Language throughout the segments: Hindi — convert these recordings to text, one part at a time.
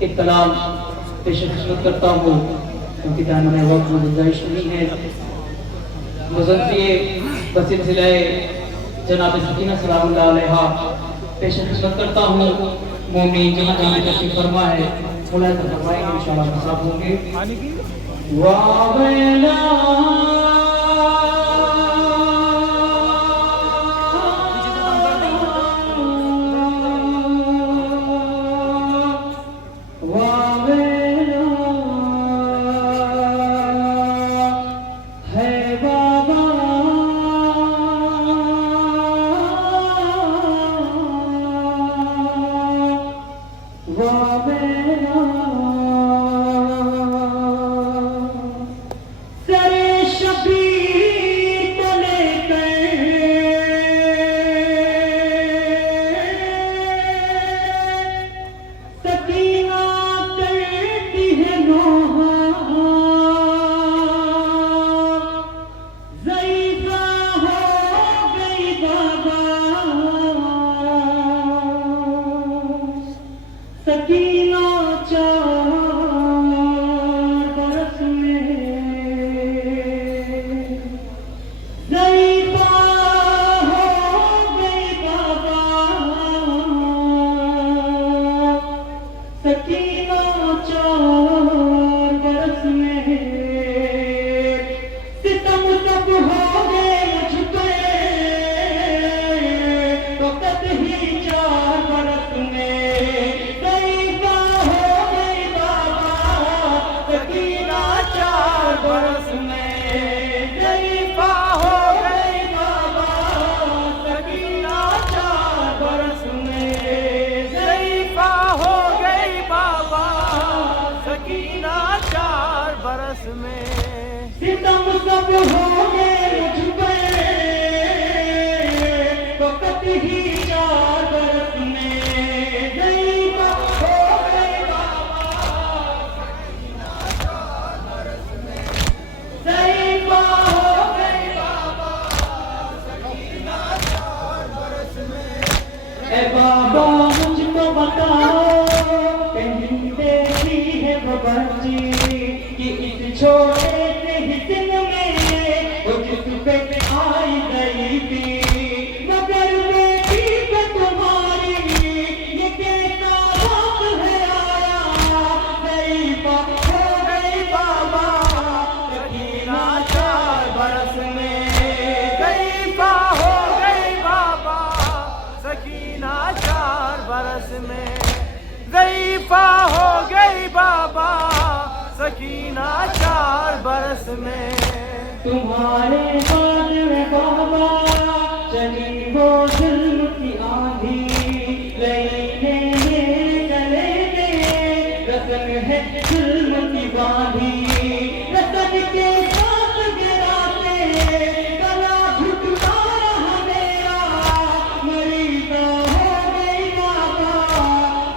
एक कलाम पेश करता हूँ क्योंकि दाना में वक्त में गुंजाइश नहीं है। मुज़फ़्फ़िए वसीले जनाब सकीना सलामुल्लाह अलैहा पेश करता हूँ। मोमिन जहाँ जहाँ तशरीफ़ फरमा है मुलाज़ा फरमाएंगे इंशाअल्लाह मसाब होंगे। सकीना चार बरस में ज़ईफ़ा हो गई बाबा। सकीना चार बरस में सितम सब हो गए मुझ पे तो कद ही चार बरस में बरस में ज़ईफ़ा हो गई बाबा। सकीना चार बरस में ज़ईफ़ा हो गई बाबा। सकीना चार बरस में सितम सब हो गए मुझ पे तो कद ही चार बरस में ज़ईफ़ा हो गई बाबा। सकीना चार बरस में ज़ईफ़ा हो गई बाबा। सकीना चार बरस में ए बाबा मुझको बताओ कहीं देखी है वो बच्ची कि इस छोटे से ही दिन में वो जिस पे आई गई थी मगर बेटी पे तुम्हारी ये कैसा वक्त है आया। ज़ईफ़ा हो गई बाबा। सकीना चार बरस में ज़ईफ़ा हो गई बाबा। सकीना चार बरस में ज़ईफ़ा हो गई बाबा। सकीना चार बरस में तुम्हारे बाद में बाबा चली वो जुल्म की आंधी। लेने मेरे गले में रस्म है जुल्म की बांधी। रस्म के साथ गिराते गला घुटता रहा मेरा। मरीज़ा हो गई बाबा।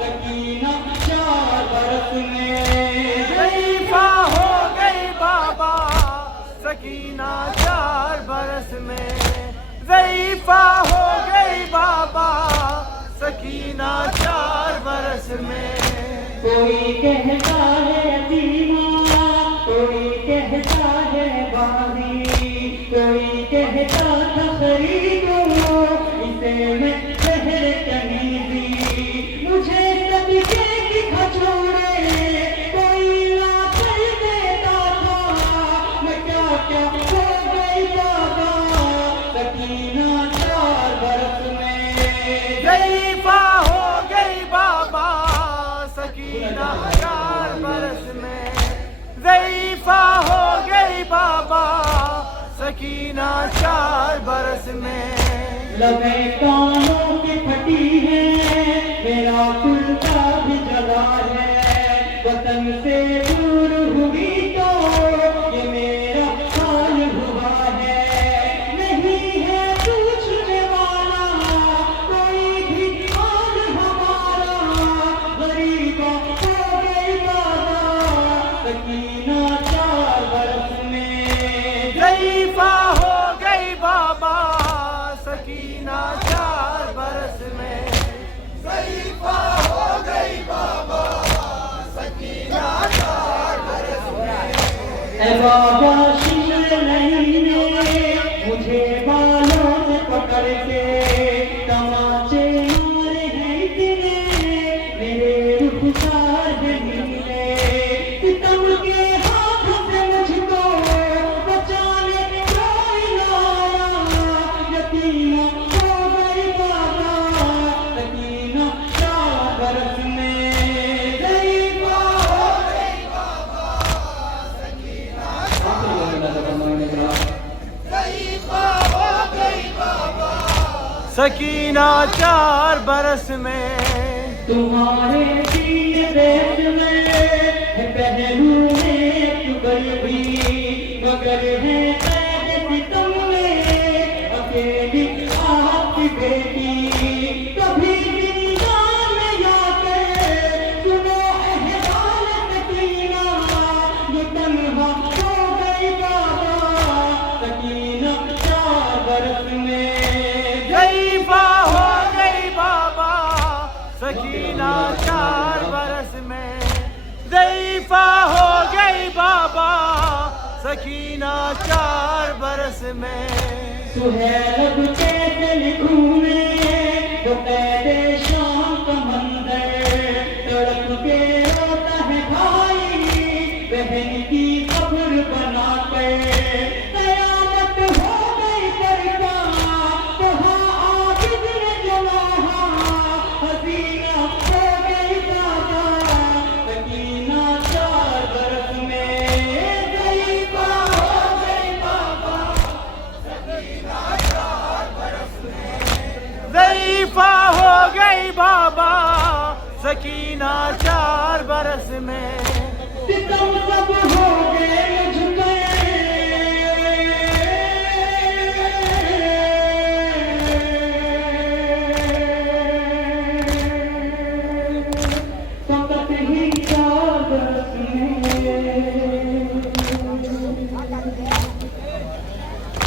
सकीना चार बरस में ज़ईफ़ा हो गई बाबा। सकीना चार बरस में ज़ईफ़ा हो गई बाबा। सकीना चार बरस में कोई कहता है यतीमा, कोई कहता है बारी, कोई कहता था खरीदो इसे मैं शहर तमीज़ी। मुझे सदके की खजूरें कोई ला कर देता था। मैं क्या क्या हो गई बाबा। सकीना चार बरस में ज़ईफ़ा हो गई बाबा। सकीना चार बरस में ज़ईफ़ा हो गई बाबा। सकीना चार बरस में लबे कानों की फटी है मेरा कुर्ता भी जला है। वतन से दूर हुई तो ये मेरा हाल हुआ है। नहीं है पूछने वाला कोई भी हाल हमारा। ग़रीबा हो गई बाबा। ऐ बाबा शिवलई ने मुझे बालों से पकड़ के तमाचे मारे हैं इतने, मेरे रुखसार पे नीले सितम के हाथों से मुझको बचाने कोई ना आया। यतीमा हो गई बाबा सकीना 4 बरस में, ज़ईफ़ा हो गई बाबा सकीना 4 बरस में। तुम्हारे तीर देश में है पहलू में चुगल भी, मगर है कैद सितम में अकेली आपकी बेटी। कभी जिंदा में आकर सुनो अहवाल सकीना, ये तन्हा हो गई बाबा सकीना 4 बरस में। ज़ईफ़ा हो गई बाबा सकीना 4 बरस में। ज़ईफ़ा हो गई बाबा सकीना 4 बरस में। सुहेल के लिखूं मैं तो कैदे शाम का मंजर, तड़प के रोता है भाई बहन की कब्र बना कर। कयामत हो गई बरपा कहा आबिद ने जवाहा, हसीना हो गई बाबा सकीना 4 बरस में। ज़ईफ़ा हो गई बाबा ज़ईफ़ा हो गई बाबा सकीना 4 बरस में। सितम सब